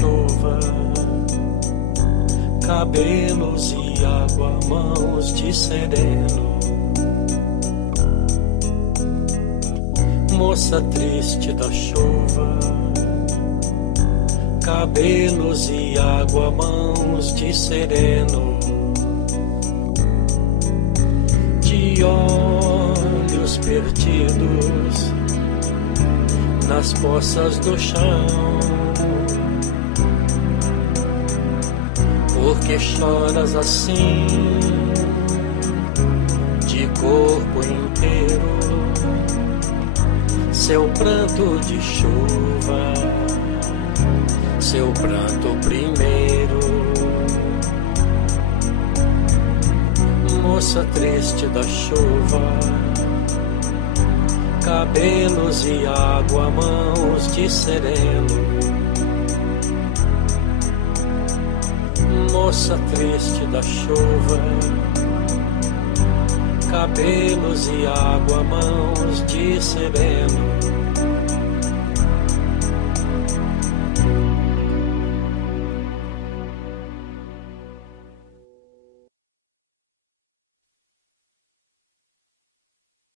chuva, cabelos e água, mãos de sereno. Moça triste da chuva, cabelos e água, mãos de sereno. De olhos perdidos nas poças do chão, por que choras assim, de corpo inteiro? Seu pranto de chuva, seu pranto primeiro. Moça triste da chuva, cabelos e água, mãos de sereno. Moça triste da chuva, cabelos e água, mãos de sereno.